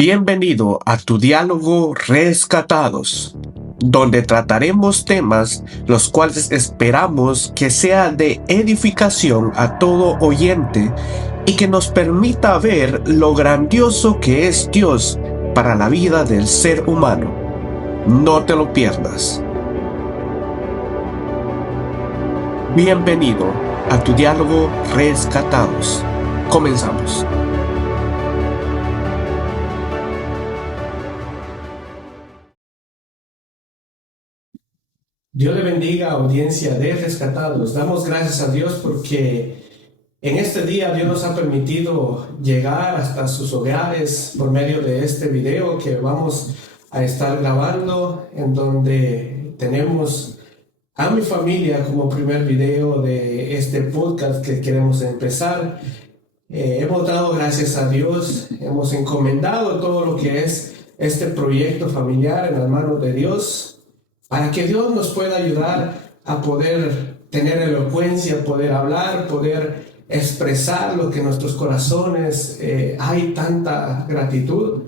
Bienvenido a tu diálogo Rescatados, donde trataremos temas los cuales esperamos que sea de edificación a todo oyente y que nos permita ver lo grandioso que es Dios para la vida del ser humano. No te lo pierdas. Bienvenido a tu diálogo Rescatados. Comenzamos. Dios le bendiga, audiencia de Rescatados. Damos gracias a Dios porque en este día Dios nos ha permitido llegar hasta sus hogares por medio de este video que vamos a estar grabando, en donde tenemos a mi familia como primer video de este podcast que queremos empezar. Hemos dado gracias a Dios, hemos encomendado todo lo que es este proyecto familiar en las manos de Dios, para que Dios nos pueda ayudar a poder tener elocuencia, poder hablar, poder expresar lo que en nuestros corazones hay tanta gratitud.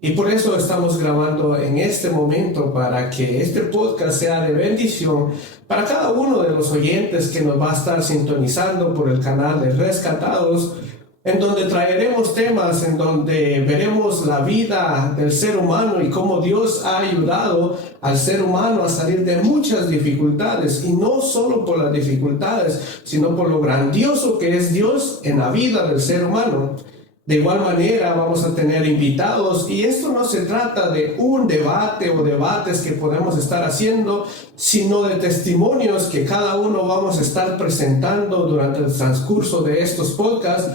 Y por eso estamos grabando en este momento, para que este podcast sea de bendición para cada uno de los oyentes que nos va a estar sintonizando por el canal de Rescatados, en donde traeremos temas, en donde veremos la vida del ser humano y cómo Dios ha ayudado al ser humano a salir de muchas dificultades, y no solo por las dificultades, sino por lo grandioso que es Dios en la vida del ser humano. De igual manera vamos a tener invitados, y esto no se trata de un debate o debates que podemos estar haciendo, sino de testimonios que cada uno vamos a estar presentando durante el transcurso de estos podcasts,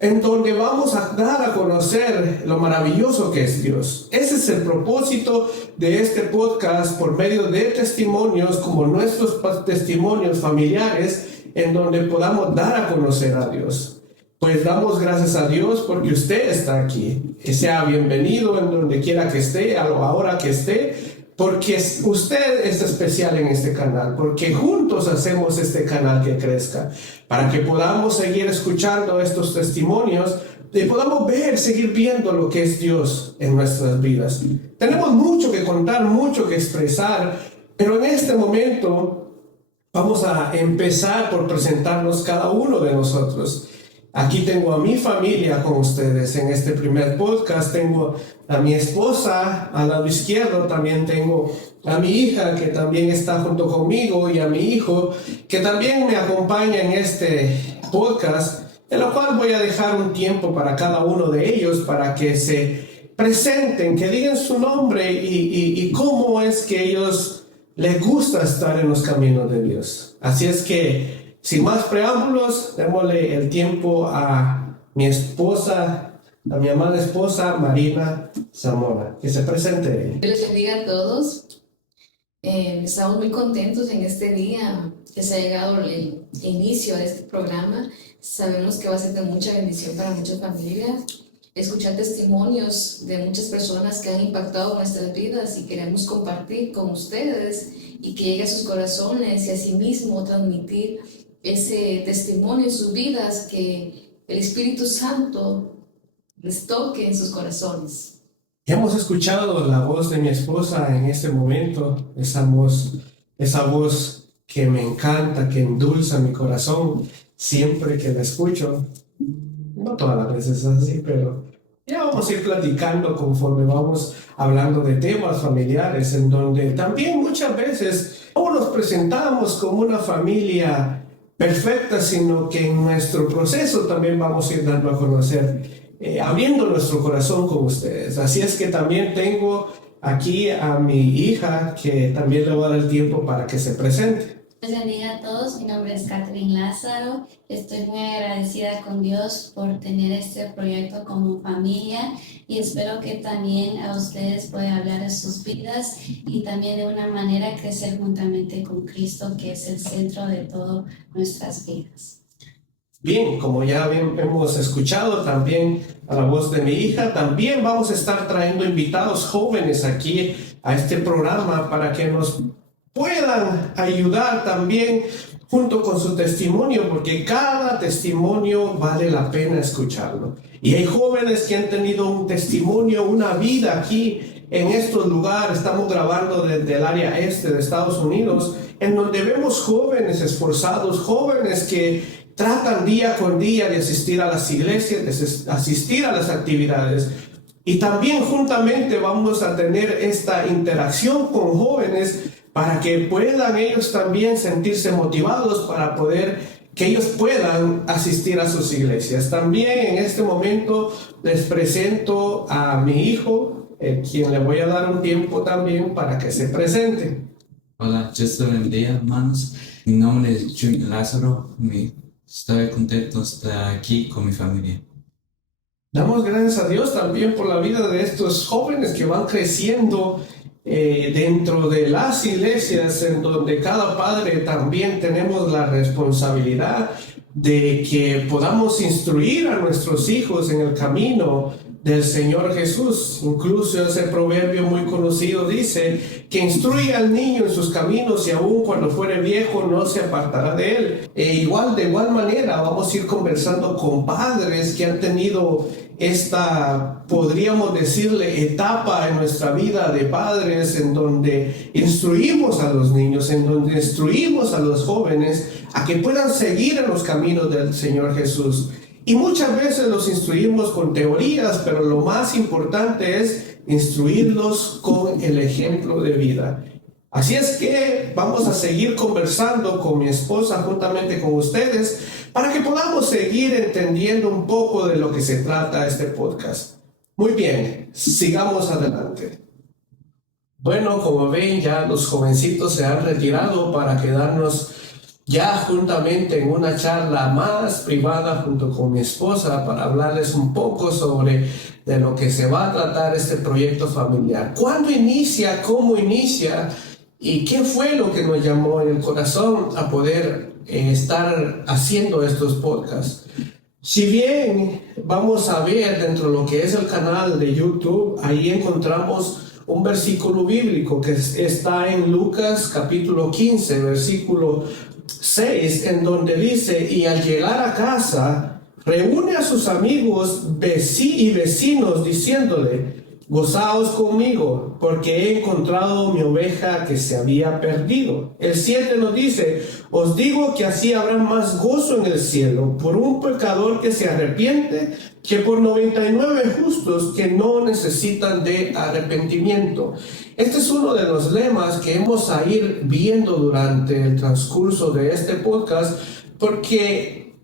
en donde vamos a dar a conocer lo maravilloso que es Dios. Ese es el propósito de este podcast, por medio de testimonios como nuestros testimonios familiares, en donde podamos dar a conocer a Dios. Pues damos gracias a Dios porque usted está aquí. Que sea bienvenido en donde quiera que esté, a la hora que esté, porque usted es especial en este canal, porque juntos hacemos este canal que crezca, para que podamos seguir escuchando estos testimonios y podamos seguir viendo lo que es Dios en nuestras vidas. Tenemos mucho que contar, mucho que expresar, pero en este momento vamos a empezar por presentarnos cada uno de nosotros. Aquí tengo a mi familia con ustedes en este primer podcast. Tengo a mi esposa al lado izquierdo, también tengo a mi hija que también está junto conmigo, y a mi hijo que también me acompaña en este podcast, en lo cual voy a dejar un tiempo para cada uno de ellos para que se presenten, que digan su nombre y cómo es que ellos les gusta estar en los caminos de Dios. Así es que, sin más preámbulos, démosle el tiempo a mi esposa, a mi amada esposa, Marina Zamora, que se presente. Dios les bendiga a todos. Estamos muy contentos en este día que se ha llegado el inicio de este programa. Sabemos que va a ser de mucha bendición para muchas familias. Escuchar testimonios de muchas personas que han impactado nuestras vidas, y queremos compartir con ustedes y que llegue a sus corazones, y asimismo transmitir ese testimonio en sus vidas, que el Espíritu Santo les toque en sus corazones. Hemos escuchado la voz de mi esposa en este momento, esa voz que me encanta, que endulza mi corazón siempre que la escucho. No todas las veces es así, pero ya vamos a ir platicando conforme vamos hablando de temas familiares, en donde también muchas veces no nos presentamos como una familia perfecta, sino que en nuestro proceso también vamos a ir dando a conocer, abriendo nuestro corazón con ustedes. Así es que también tengo aquí a mi hija, que también le voy a dar el tiempo para que se presente. Dios bendiga a todos, mi nombre es Catherine Lázaro. Estoy muy agradecida con Dios por tener este proyecto como familia, y espero que también a ustedes pueda hablar de sus vidas y también de una manera crecer juntamente con Cristo, que es el centro de todas nuestras vidas. Bien, como ya hemos escuchado también a la voz de mi hija, también vamos a estar trayendo invitados jóvenes aquí a este programa para que nos puedan ayudar también junto con su testimonio, porque cada testimonio vale la pena escucharlo. Y hay jóvenes que han tenido un testimonio, una vida aquí en estos lugares. Estamos grabando desde el área este de Estados Unidos, en donde vemos jóvenes esforzados, jóvenes que tratan día con día de asistir a las iglesias, de asistir a las actividades. Y también juntamente vamos a tener esta interacción con jóvenes para que puedan ellos también sentirse motivados para que ellos puedan asistir a sus iglesias. También en este momento les presento a mi hijo, quien le voy a dar un tiempo también para que se presente. Hola, Dios te bendiga, hermanos. Mi nombre es Junior Lázaro. Estoy contento de estar aquí con mi familia. Damos gracias a Dios también por la vida de estos jóvenes que van creciendo dentro de las iglesias, en donde cada padre también tenemos la responsabilidad de que podamos instruir a nuestros hijos en el camino del Señor Jesús. Incluso ese proverbio muy conocido dice que instruye al niño en sus caminos y aun cuando fuere viejo no se apartará de él. De igual manera vamos a ir conversando con padres que han tenido esta, podríamos decirle, etapa en nuestra vida de padres, en donde instruimos a los niños, en donde instruimos a los jóvenes a que puedan seguir en los caminos del Señor Jesús. Y muchas veces los instruimos con teorías, pero lo más importante es instruirlos con el ejemplo de vida. Así es que vamos a seguir conversando con mi esposa juntamente con ustedes para que podamos seguir entendiendo un poco de lo que se trata este podcast. Muy bien, sigamos adelante. Bueno, como ven, ya los jovencitos se han retirado para quedarnos ya juntamente en una charla más privada junto con mi esposa para hablarles un poco sobre de lo que se va a tratar este proyecto familiar. ¿Cuándo inicia? ¿Cómo inicia? ¿Y qué fue lo que nos llamó en el corazón a poder estar haciendo estos podcasts? Si bien vamos a ver dentro de lo que es el canal de YouTube, ahí encontramos un versículo bíblico que está en Lucas capítulo 15, versículo 6, en donde dice: y al llegar a casa, reúne a sus amigos y vecinos diciéndole: gozaos conmigo, porque he encontrado mi oveja que se había perdido. El 7 nos dice: os digo que así habrá más gozo en el cielo por un pecador que se arrepiente que por 99 justos que no necesitan de arrepentimiento. Este es uno de los lemas que vamos a ir viendo durante el transcurso de este podcast, porque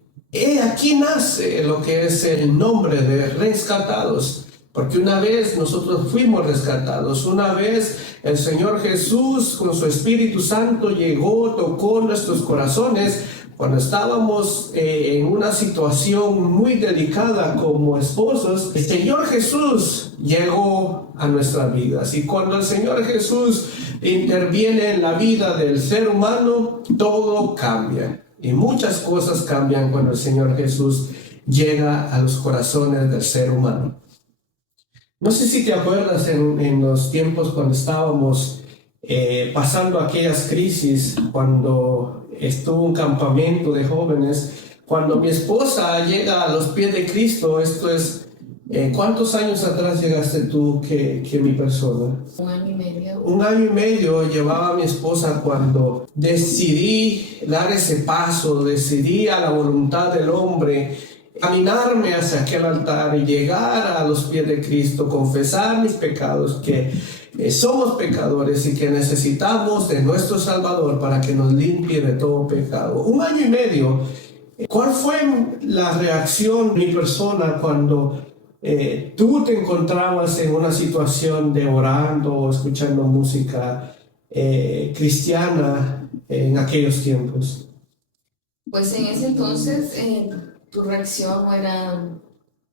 aquí nace lo que es el nombre de rescatados. Porque una vez nosotros fuimos rescatados, una vez el Señor Jesús con su Espíritu Santo llegó, tocó nuestros corazones cuando estábamos en una situación muy delicada como esposos. El Señor Jesús llegó a nuestras vidas, y cuando el Señor Jesús interviene en la vida del ser humano, todo cambia, y muchas cosas cambian cuando el Señor Jesús llega a los corazones del ser humano. No sé si te acuerdas en los tiempos cuando estábamos pasando aquellas crisis, cuando estuvo un campamento de jóvenes, cuando mi esposa llega a los pies de Cristo. Esto es, ¿cuántos años atrás llegaste tú que mi persona? 1 año y medio. 1 año y medio llevaba mi esposa cuando decidí dar ese paso, decidí a la voluntad del hombre caminarme hacia aquel altar y llegar a los pies de Cristo, confesar mis pecados, que somos pecadores y que necesitamos de nuestro Salvador para que nos limpie de todo pecado. 1 año y medio. ¿Cuál fue la reacción de mi persona cuando tú te encontrabas en una situación de orando o escuchando música cristiana en aquellos tiempos? Pues en ese entonces tu reacción era,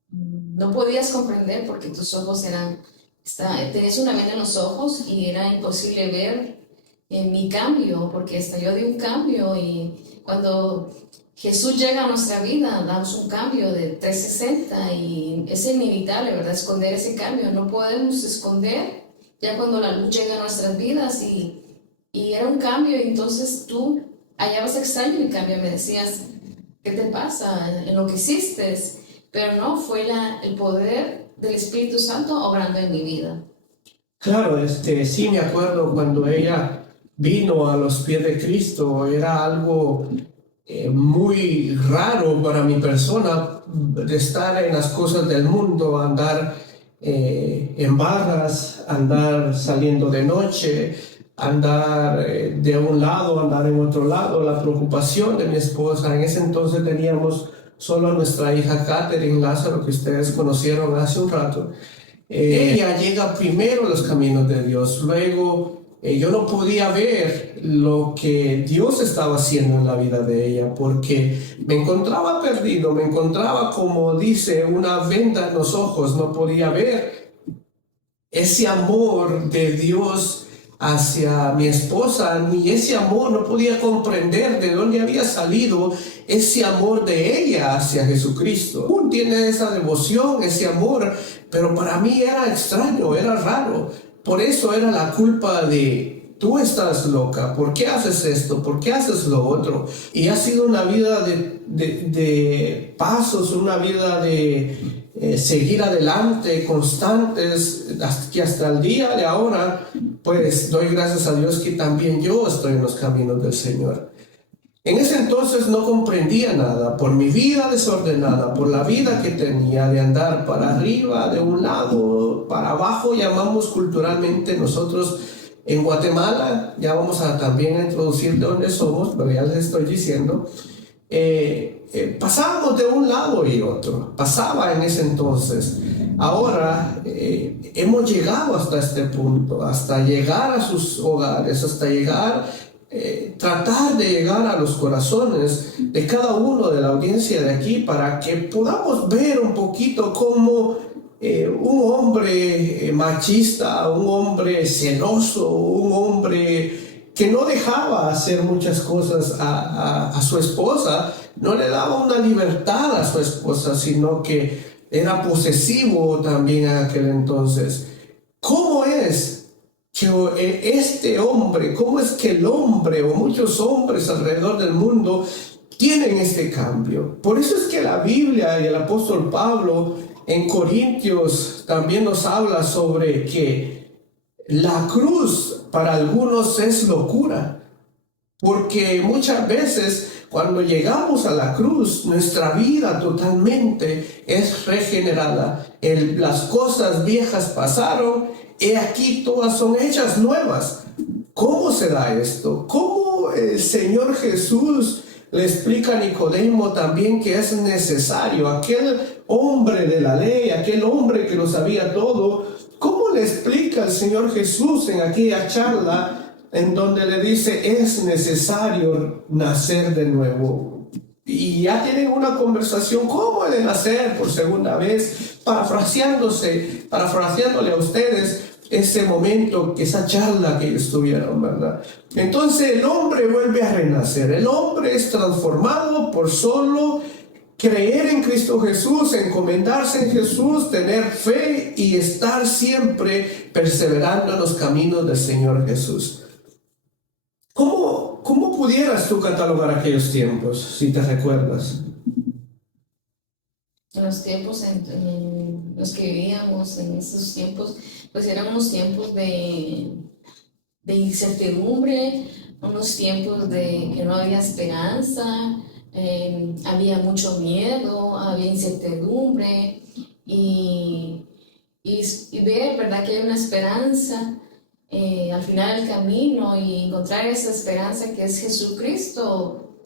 no podías comprender porque tus ojos tenías una venda en los ojos y era imposible ver mi cambio, porque estalló de un cambio. Y cuando Jesús llega a nuestra vida, damos un cambio de 360 y es inevitable, ¿verdad? Esconder ese cambio, no podemos esconder ya cuando la luz llega a nuestras vidas, y era un cambio. Y entonces tú hallabas extraño, en cambio me decías, ¿qué te pasa? ¿En lo que hiciste? Pero no, fue el poder del Espíritu Santo obrando en mi vida. Claro, sí me acuerdo cuando ella vino a los pies de Cristo, era algo muy raro para mi persona de estar en las cosas del mundo, andar en barras, andar saliendo de noche, andar de un lado, andar en otro lado. La preocupación de mi esposa, en ese entonces teníamos solo a nuestra hija Catherine Lázaro, que ustedes conocieron hace un rato. Ella llega primero a los caminos de Dios, luego yo no podía ver lo que Dios estaba haciendo en la vida de ella porque me encontraba perdido, me encontraba, como dice, una venda en los ojos, no podía ver ese amor de Dios hacia mi esposa, ni ese amor, no podía comprender de dónde había salido ese amor de ella hacia Jesucristo. Aún tiene esa devoción, ese amor, pero para mí era extraño, era raro. Por eso era la culpa de, tú estás loca, ¿por qué haces esto? ¿Por qué haces lo otro? Y ha sido una vida de pasos, una vida de seguir adelante, constantes, que hasta el día de ahora, pues doy gracias a Dios que también yo estoy en los caminos del Señor. En ese entonces no comprendía nada, por mi vida desordenada, por la vida que tenía de andar para arriba, de un lado, para abajo, llamamos culturalmente nosotros en Guatemala. Ya vamos a también introducir de dónde somos, pero ya les estoy diciendo. Pasábamos de un lado y otro, pasaba en ese entonces. Ahora hemos llegado hasta este punto, hasta llegar a sus hogares, hasta llegar, tratar de llegar a los corazones de cada uno de la audiencia de aquí para que podamos ver un poquito cómo un hombre machista, un hombre celoso, un hombre que no dejaba hacer muchas cosas a su esposa, no le daba una libertad a su esposa, sino que era posesivo también en aquel entonces. ¿Cómo es que este hombre, cómo es que el hombre o muchos hombres alrededor del mundo tienen este cambio? Por eso es que la Biblia y el apóstol Pablo en Corintios también nos habla sobre que la cruz para algunos es locura, porque muchas veces cuando llegamos a la cruz, nuestra vida totalmente es regenerada. Las cosas viejas pasaron, y aquí todas son hechas nuevas. ¿Cómo se da esto? ¿Cómo el Señor Jesús le explica a Nicodemo también que es necesario? Aquel hombre de la ley, aquel hombre que lo sabía todo, ¿cómo le explica el Señor Jesús en aquella charla en donde le dice, es necesario nacer de nuevo? Y ya tienen una conversación, ¿cómo he de nacer por segunda vez? Parafraseándole a ustedes ese momento, esa charla que ellos tuvieron, ¿verdad? Entonces el hombre vuelve a renacer, el hombre es transformado por solo creer en Cristo Jesús, encomendarse en Jesús, tener fe y estar siempre perseverando en los caminos del Señor Jesús. ¿Cómo pudieras tú catalogar aquellos tiempos, si te recuerdas? En los tiempos en los que vivíamos, en esos tiempos, pues eran unos tiempos de incertidumbre, unos tiempos de que no había esperanza, había mucho miedo, había incertidumbre y ver, ¿verdad?, que hay una esperanza al final del camino y encontrar esa esperanza que es Jesucristo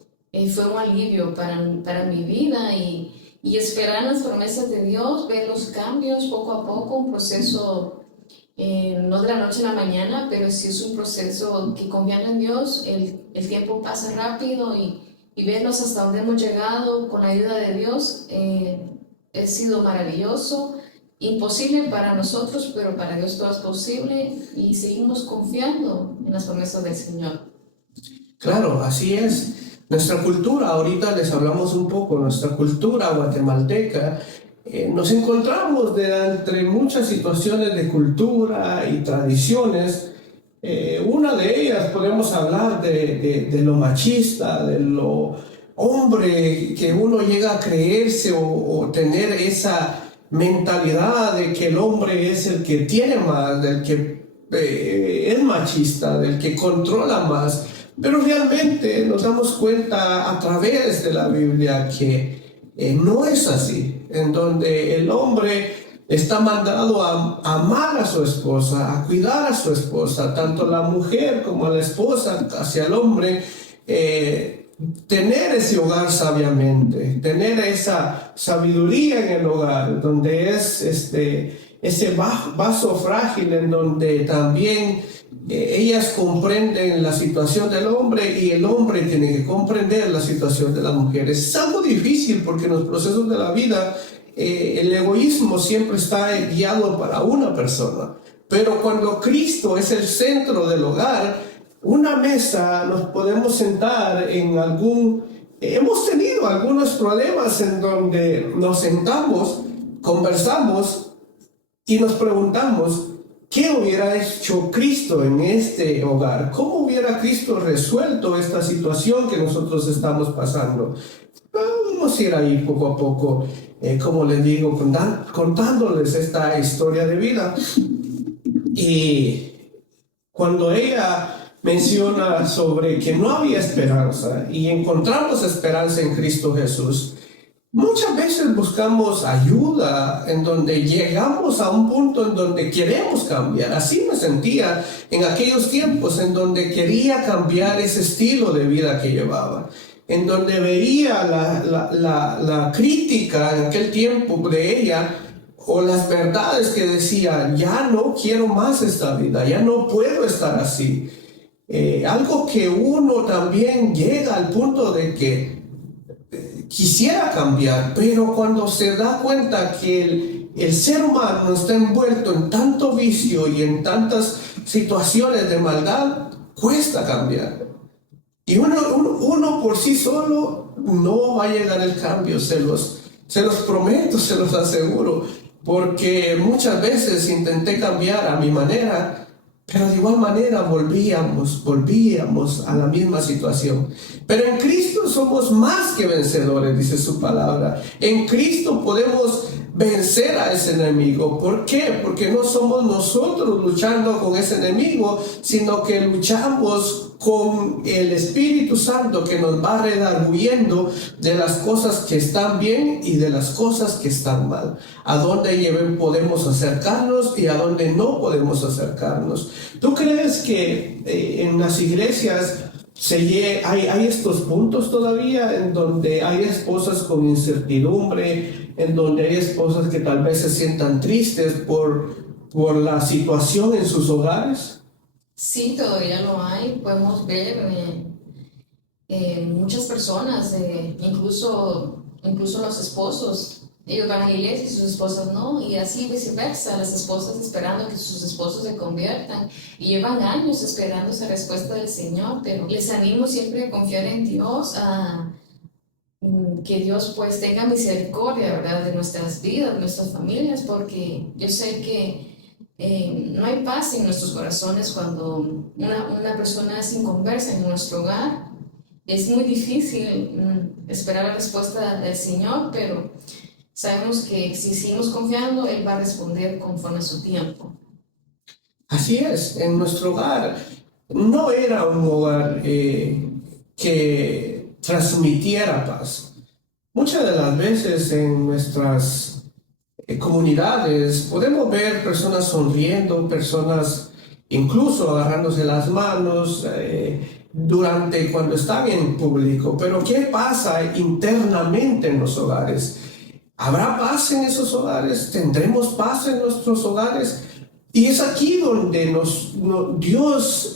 fue un alivio para mi vida y esperar las promesas de Dios, ver los cambios poco a poco, un proceso no de la noche a la mañana, pero sí es un proceso que confiando en Dios, el tiempo pasa rápido y vernos hasta donde hemos llegado con la ayuda de Dios ha sido maravilloso. Imposible para nosotros, pero para Dios todo es posible y seguimos confiando en las promesas del Señor. Claro, así es. Nuestra cultura, ahorita les hablamos un poco, nuestra cultura guatemalteca, nos encontramos entre muchas situaciones de cultura y tradiciones Una de ellas podemos hablar de lo machista, de lo hombre que uno llega a creerse o tener esa mentalidad de que el hombre es el que tiene más, del que es machista, del que controla más. Pero realmente nos damos cuenta a través de la Biblia que no es así, en donde el hombre está mandado a amar a su esposa, a cuidar a su esposa, tanto la mujer como la esposa hacia el hombre, tener ese hogar sabiamente, tener esa sabiduría en el hogar, donde es ese vaso frágil en donde también ellas comprenden la situación del hombre y el hombre tiene que comprender la situación de la mujer. Es algo difícil porque en los procesos de la vida el egoísmo siempre está guiado para una persona, pero cuando Cristo es el centro del hogar, una mesa nos podemos sentar en hemos tenido algunos problemas en donde nos sentamos, conversamos y nos preguntamos, ¿qué hubiera hecho Cristo en este hogar? ¿Cómo hubiera Cristo resuelto esta situación que nosotros estamos pasando? Vamos a ir ahí poco a poco, como les digo, contándoles esta historia de vida. Y cuando ella menciona sobre que no había esperanza y encontramos esperanza en Cristo Jesús, muchas veces buscamos ayuda en donde llegamos a un punto en donde queremos cambiar. Así me sentía en aquellos tiempos en donde quería cambiar ese estilo de vida que llevaba, en donde veía la crítica en aquel tiempo de ella o las verdades que decía, ya no quiero más esta vida, ya no puedo estar así. Algo que uno también llega al punto de que quisiera cambiar, pero cuando se da cuenta que el ser humano está envuelto en tanto vicio y en tantas situaciones de maldad, cuesta cambiar. Y uno por sí solo no va a llegar al cambio, se los prometo, se los aseguro, porque muchas veces intenté cambiar a mi manera, pero de igual manera volvíamos a la misma situación. Pero en Cristo somos más que vencedores, dice su palabra. En Cristo podemos vencer a ese enemigo. ¿Por qué? Porque no somos nosotros luchando con ese enemigo, sino que luchamos con el Espíritu Santo que nos va redarguyendo de las cosas que están bien y de las cosas que están mal. A dónde podemos acercarnos y a dónde no podemos acercarnos. ¿Tú crees que en las iglesias hay estos puntos todavía en donde hay esposas con incertidumbre, en donde hay esposas que tal vez se sientan tristes por la situación en sus hogares? Sí, todavía lo hay. Podemos ver muchas personas, incluso los esposos. Ellos van a la iglesia y sus esposas no, y así viceversa, las esposas esperando que sus esposos se conviertan y llevan años esperando esa respuesta del Señor, pero les animo siempre a confiar en Dios, a que Dios pues tenga misericordia, ¿verdad?, de nuestras vidas, de nuestras familias, porque yo sé que no hay paz en nuestros corazones cuando una persona es inconversa en nuestro hogar. Es muy difícil esperar la respuesta del Señor, pero sabemos que si seguimos confiando, Él va a responder conforme a su tiempo. Así es, en nuestro hogar no era un hogar que transmitiera paz. Muchas de las veces en nuestras comunidades podemos ver personas sonriendo, personas incluso agarrándose las manos cuando están en público. Pero ¿qué pasa internamente en los hogares? ¿Habrá paz en esos hogares? ¿Tendremos paz en nuestros hogares? Y es aquí donde Dios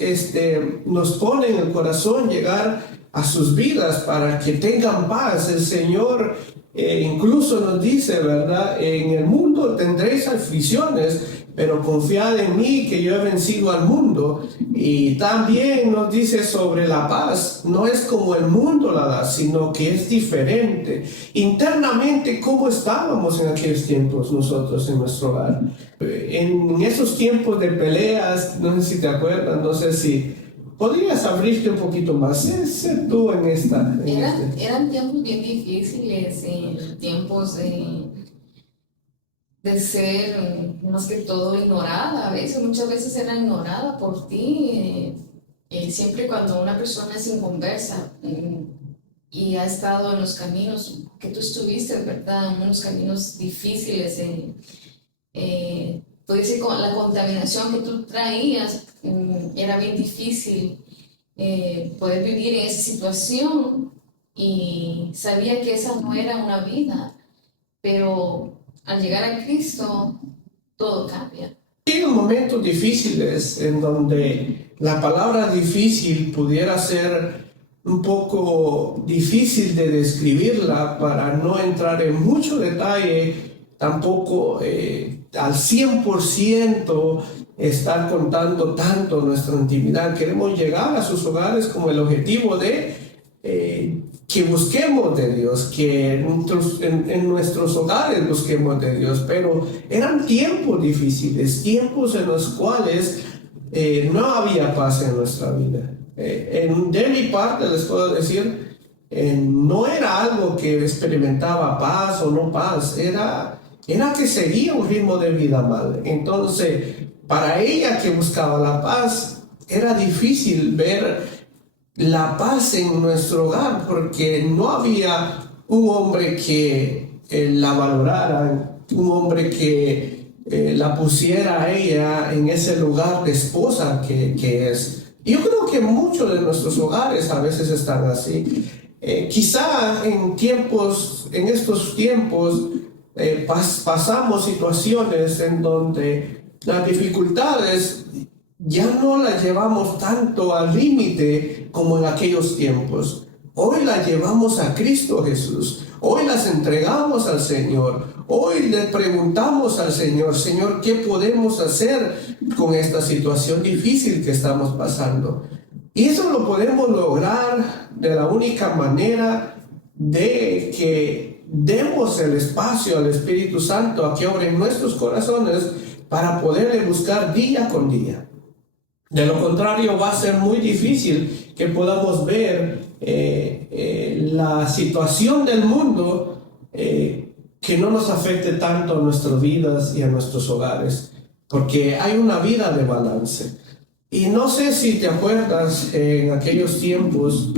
nos pone en el corazón llegar a sus vidas para que tengan paz. El Señor incluso nos dice, ¿verdad? En el mundo tendréis aflicciones, pero confiad en mí que yo he vencido al mundo. Y también nos dice sobre la paz, no es como el mundo la da, sino que es diferente. Internamente, ¿cómo estábamos en aquellos tiempos nosotros en nuestro hogar? En esos tiempos de peleas, no sé si te acuerdas, no sé si podrías abrirte un poquito más. Sé tú en esta. Eran tiempos bien difíciles, tiempos de ser más que todo ignorada. Muchas veces era ignorada por ti. Siempre cuando una persona es inconversa y ha estado en los caminos que tú estuviste, ¿verdad? En unos caminos difíciles. Tú dices, con la contaminación que tú traías, era bien difícil poder vivir en esa situación, y sabía que esa no era una vida, pero al llegar a Cristo todo cambia. Hay momentos difíciles en donde la palabra difícil pudiera ser un poco difícil de describirla para no entrar en mucho detalle, tampoco al 100% estar contando tanto nuestra intimidad. Queremos llegar a sus hogares como el objetivo de que busquemos de Dios, que en nuestros hogares busquemos de Dios, pero eran tiempos difíciles, tiempos en los cuales no había paz en nuestra vida. De mi parte les puedo decir, no era algo que experimentaba paz o no paz, era que seguía un ritmo de vida mal. Entonces, para ella que buscaba la paz, era difícil ver la paz en nuestro hogar, porque no había un hombre que la valorara, un hombre que la pusiera a ella en ese lugar de esposa que es. Y yo creo que muchos de nuestros hogares a veces están así. Quizá en estos tiempos pasamos situaciones en donde las dificultades ya no las llevamos tanto al límite como en aquellos tiempos. Hoy las llevamos a Cristo Jesús. Hoy las entregamos al Señor. Hoy le preguntamos al Señor, Señor, ¿qué podemos hacer con esta situación difícil que estamos pasando? Y eso lo podemos lograr de la única manera de que demos el espacio al Espíritu Santo a que obre en nuestros corazones para poderle buscar día con día. De lo contrario, va a ser muy difícil que podamos ver la situación del mundo que no nos afecte tanto a nuestras vidas y a nuestros hogares, porque hay una vida de balance. Y no sé si te acuerdas en aquellos tiempos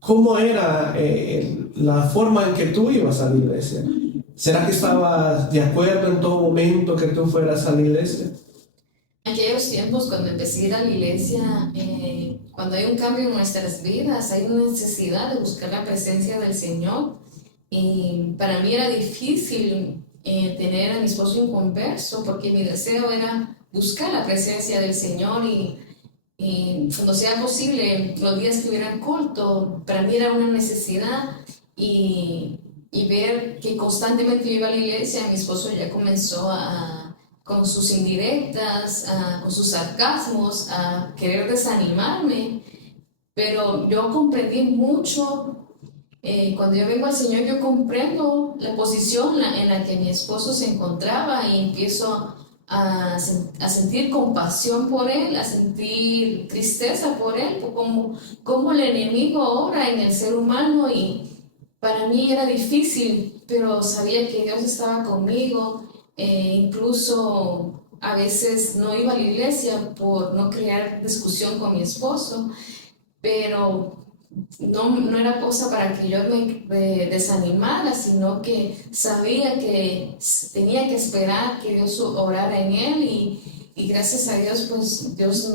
cómo era la forma en que tú ibas a la iglesia. ¿Será que estabas de acuerdo en todo momento que tú fueras a la iglesia? En aquellos tiempos, cuando empecé a ir a la iglesia, cuando hay un cambio en nuestras vidas, hay una necesidad de buscar la presencia del Señor. Y para mí era difícil tener a mi esposo inconverso, porque mi deseo era buscar la presencia del Señor, y cuando sea posible, los días que hubieran culto, para mí era una necesidad. Y ver que constantemente yo iba a la iglesia, mi esposo ya comenzó con sus indirectas, con sus sarcasmos, a querer desanimarme. Pero yo comprendí mucho, cuando yo vengo al Señor, yo comprendo la posición en la que mi esposo se encontraba, y empiezo a sentir compasión por él, a sentir tristeza por él, por cómo el enemigo obra en el ser humano. Y para mí era difícil, pero sabía que Dios estaba conmigo. Incluso a veces no iba a la iglesia por no crear discusión con mi esposo, pero no era cosa para que yo me desanimara, sino que sabía que tenía que esperar que Dios obrara en él, y gracias a Dios, pues Dios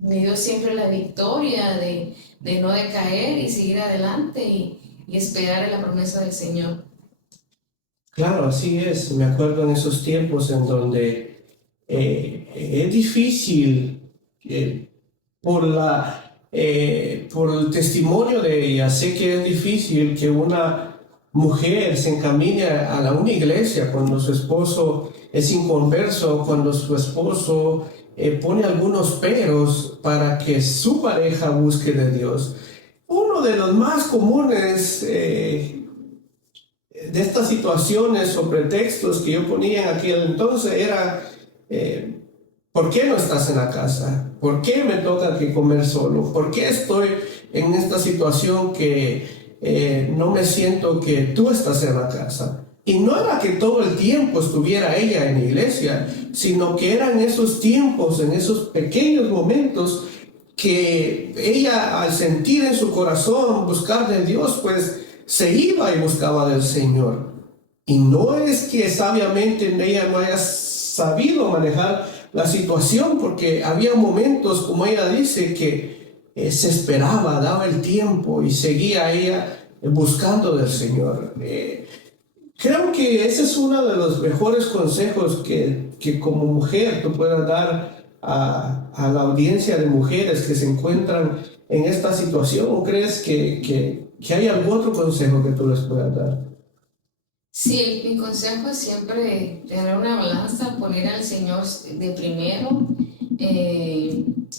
me dio siempre la victoria de no decaer y seguir adelante y esperar en la promesa del Señor. Claro, así es. Me acuerdo en esos tiempos en donde es difícil por el testimonio de ella. Sé que es difícil que una mujer se encamine a una iglesia cuando su esposo es inconverso, cuando su esposo pone algunos peros para que su pareja busque de Dios. Uno de los más comunes de estas situaciones o pretextos que yo ponía en aquel entonces era ¿por qué no estás en la casa? ¿Por qué me toca que comer solo? ¿Por qué estoy en esta situación que no me siento que tú estás en la casa? Y no era que todo el tiempo estuviera ella en la iglesia, sino que eran esos tiempos, en esos pequeños momentos que ella, al sentir en su corazón buscar de Dios, pues se iba y buscaba del Señor. Y no es que sabiamente ella no haya sabido manejar la situación, porque había momentos, como ella dice, que se esperaba, daba el tiempo y seguía ella buscando del Señor. Creo que ese es uno de los mejores consejos que como mujer tú puedas dar a la audiencia de mujeres que se encuentran en esta situación. ¿O crees que hay algún otro consejo que tú les puedas dar? Sí, mi consejo es siempre tener una balanza, poner al Señor de primero.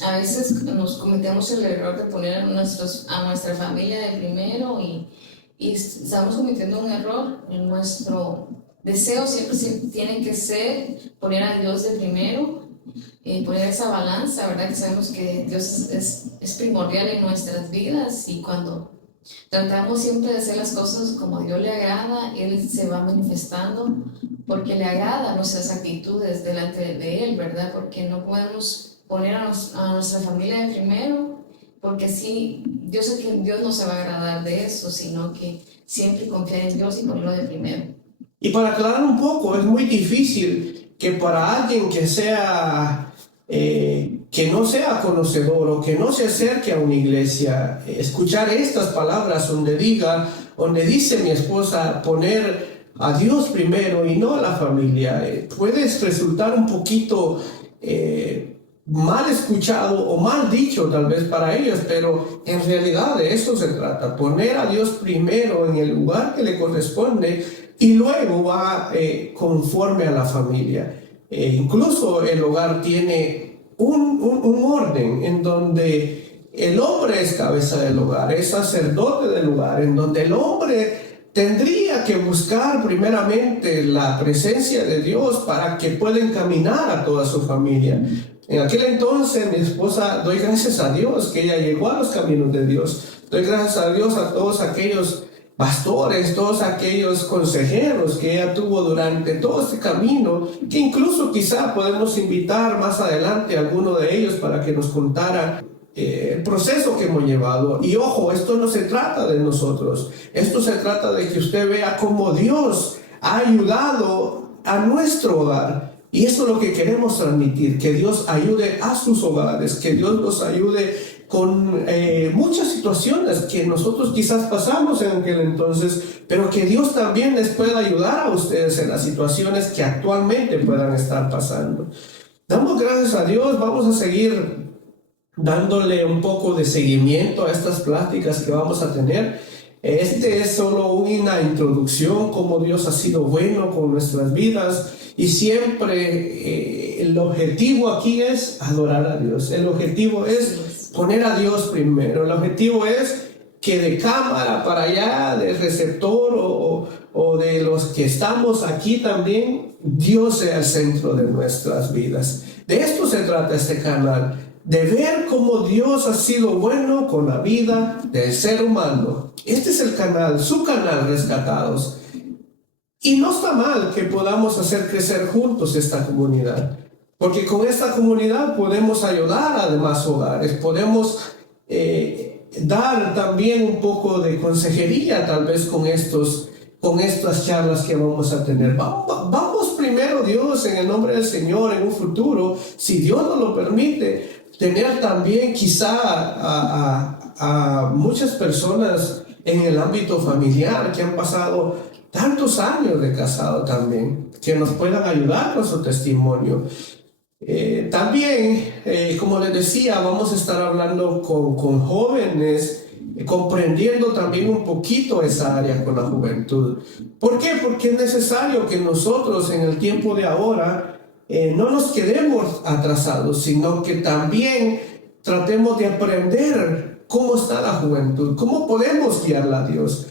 A veces nos cometemos el error de poner a nuestra familia de primero y estamos cometiendo un error. Nuestro deseo siempre tiene que ser poner a Dios de primero, poner esa balanza, ¿verdad? Que sabemos que Dios es primordial en nuestras vidas, y cuando tratamos siempre de hacer las cosas como a Dios le agrada, Él se va manifestando porque le agrada nuestras actitudes delante de Él, ¿verdad? Porque no podemos poner a nuestra familia de primero, porque sí, yo sé que Dios no se va a agradar de eso, sino que siempre confiar en Dios y ponerlo de primero. Y para aclarar un poco, es muy difícil que para alguien que sea que no sea conocedor o que no se acerque a una iglesia, escuchar estas palabras donde dice mi esposa poner a Dios primero y no a la familia, puede resultar un poquito mal escuchado o mal dicho tal vez para ellos, pero en realidad de eso se trata, poner a Dios primero en el lugar que le corresponde y luego va conforme a la familia. Incluso el hogar tiene un orden en donde el hombre es cabeza del hogar, es sacerdote del hogar, en donde el hombre tendría que buscar primeramente la presencia de Dios para que pueda encaminar a toda su familia. En aquel entonces mi esposa, doy gracias a Dios que ella llegó a los caminos de Dios. Doy gracias a Dios a todos aquellos pastores, todos aquellos consejeros que ella tuvo durante todo este camino, que incluso quizá podemos invitar más adelante a alguno de ellos para que nos contara el proceso que hemos llevado. Y ojo, esto no se trata de nosotros, esto se trata de que usted vea cómo Dios ha ayudado a nuestro hogar. Y eso es lo que queremos transmitir, que Dios ayude a sus hogares, que Dios nos ayude con muchas situaciones que nosotros quizás pasamos en aquel entonces, pero que Dios también les pueda ayudar a ustedes en las situaciones que actualmente puedan estar pasando. Damos gracias a Dios, vamos a seguir dándole un poco de seguimiento a estas pláticas que vamos a tener. Este es solo una introducción, cómo Dios ha sido bueno con nuestras vidas, y siempre el objetivo aquí es adorar a Dios. El objetivo es poner a Dios primero. El objetivo es que de cámara para allá, del receptor o de los que estamos aquí también, Dios sea el centro de nuestras vidas. De esto se trata este canal, de ver cómo Dios ha sido bueno con la vida del ser humano. Este es el canal, su canal, Rescatados. Y no está mal que podamos hacer crecer juntos esta comunidad, porque con esta comunidad podemos ayudar a demás hogares, podemos dar también un poco de consejería tal vez con estas charlas que vamos a tener. Vamos primero, Dios, en el nombre del Señor, en un futuro, si Dios nos lo permite, tener también quizá a muchas personas en el ámbito familiar que han pasado tantos años de casado también, que nos puedan ayudar con su testimonio. También, como les decía, vamos a estar hablando con jóvenes comprendiendo también un poquito esa área con la juventud. ¿Por qué? Porque es necesario que nosotros en el tiempo de ahora no nos quedemos atrasados, sino que también tratemos de aprender cómo está la juventud, cómo podemos guiarla a Dios.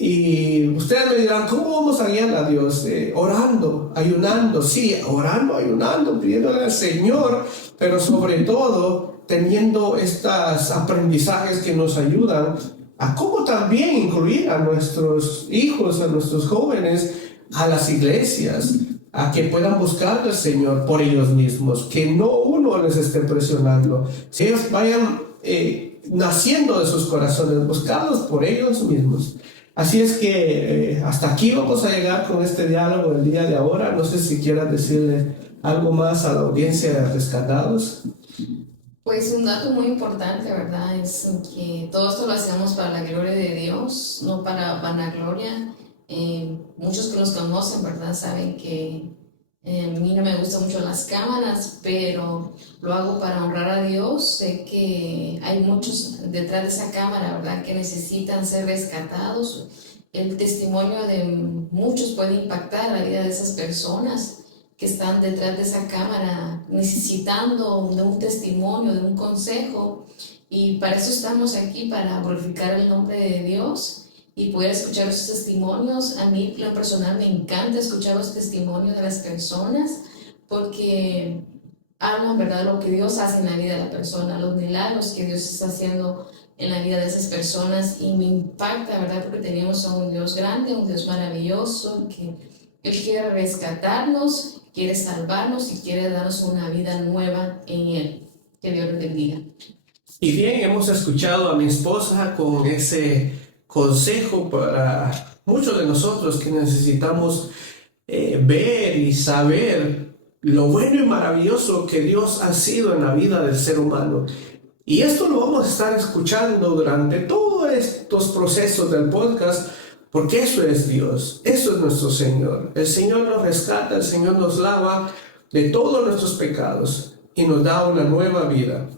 Y ustedes me dirán, ¿cómo vamos a guiarla a Dios? Orando, ayunando, sí, orando, ayunando, pidiéndole al Señor, pero sobre todo teniendo estos aprendizajes que nos ayudan a cómo también incluir a nuestros hijos, a nuestros jóvenes, a las iglesias, a que puedan buscar al Señor por ellos mismos, que no uno les esté presionando, si ellos vayan naciendo de sus corazones, buscados por ellos mismos. Así es que hasta aquí vamos a llegar con este diálogo el día de ahora. No sé si quieras decirle algo más a la audiencia de Rescatados. Pues un dato muy importante, ¿verdad? Es que todo esto lo hacemos para la gloria de Dios, no para vanagloria. Muchos que nos conocen, ¿verdad? Saben que a mí no me gustan mucho las cámaras, pero lo hago para honrar a Dios. Sé que hay muchos detrás de esa cámara, ¿verdad?, que necesitan ser rescatados. El testimonio de muchos puede impactar la vida de esas personas que están detrás de esa cámara necesitando de un testimonio, de un consejo. Y para eso estamos aquí, para glorificar el nombre de Dios y poder escuchar esos testimonios. A mí, en lo personal, me encanta escuchar los testimonios de las personas porque hablan, ¿verdad?, lo que Dios hace en la vida de la persona, los milagros que Dios está haciendo en la vida de esas personas, y me impacta, ¿verdad?, porque tenemos a un Dios grande, un Dios maravilloso, que Él quiere rescatarnos, quiere salvarnos y quiere darnos una vida nueva en Él. Que Dios les bendiga. Y bien, hemos escuchado a mi esposa con ese consejo para muchos de nosotros que necesitamos ver y saber lo bueno y maravilloso que Dios ha sido en la vida del ser humano. Y esto lo vamos a estar escuchando durante todos estos procesos del podcast, porque eso es Dios, eso es nuestro Señor. El Señor nos rescata, el Señor nos lava de todos nuestros pecados y nos da una nueva vida.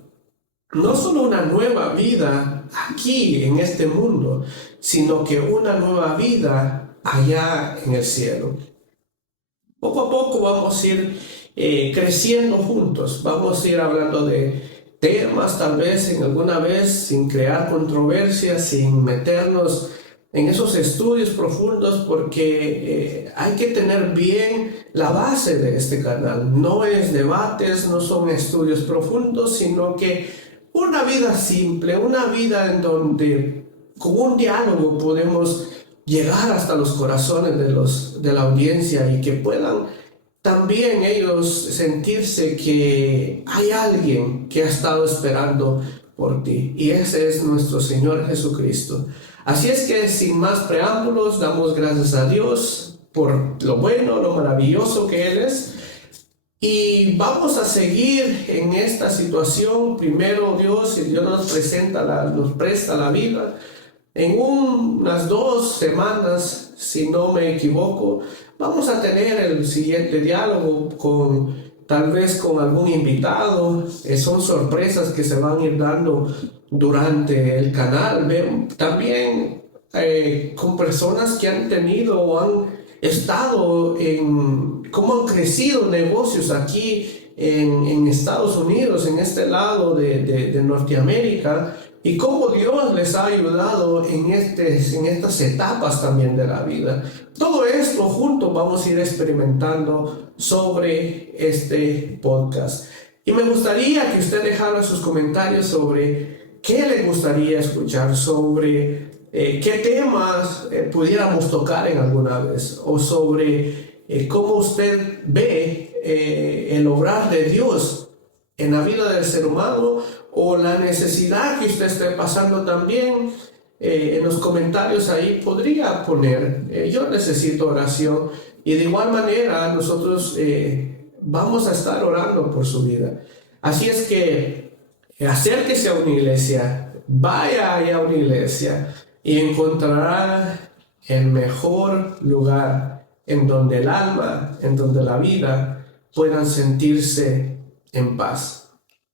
No solo una nueva vida aquí en este mundo, sino que una nueva vida allá en el cielo. Poco a poco vamos a ir creciendo juntos, vamos a ir hablando de temas tal vez en alguna vez sin crear controversias, sin meternos en esos estudios profundos, porque hay que tener bien la base de este canal. No es debates, no son estudios profundos, sino que una vida simple, una vida en donde con un diálogo podemos llegar hasta los corazones de la audiencia y que puedan también ellos sentirse que hay alguien que ha estado esperando por ti, y ese es nuestro Señor Jesucristo. Así es que sin más preámbulos, damos gracias a Dios por lo bueno, lo maravilloso que Él es. Y vamos a seguir en esta situación. Primero Dios, si Dios nos presta la vida, en unas 2 semanas, si no me equivoco, vamos a tener el siguiente diálogo tal vez con algún invitado. Son sorpresas que se van a ir dando durante el canal. También con personas que han tenido o han estado cómo han crecido negocios aquí en Estados Unidos, en este lado de Norteamérica, y cómo Dios les ha ayudado en estas etapas también de la vida. Todo esto juntos vamos a ir experimentando sobre este podcast. Y me gustaría que usted dejara sus comentarios sobre qué le gustaría escuchar, sobre qué temas pudiéramos tocar en alguna vez, o sobre cómo usted ve el obrar de Dios en la vida del ser humano, o la necesidad que usted esté pasando también. En los comentarios ahí podría poner yo necesito oración, y de igual manera nosotros vamos a estar orando por su vida. Así es que acérquese a una iglesia, vaya allá a una iglesia y encontrará el mejor lugar en donde el alma, en donde la vida puedan sentirse en paz.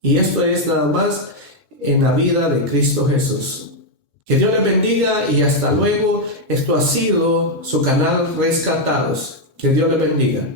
Y esto es nada más en la vida de Cristo Jesús. Que Dios les bendiga y hasta luego. Esto ha sido su canal Rescatados. Que Dios les bendiga.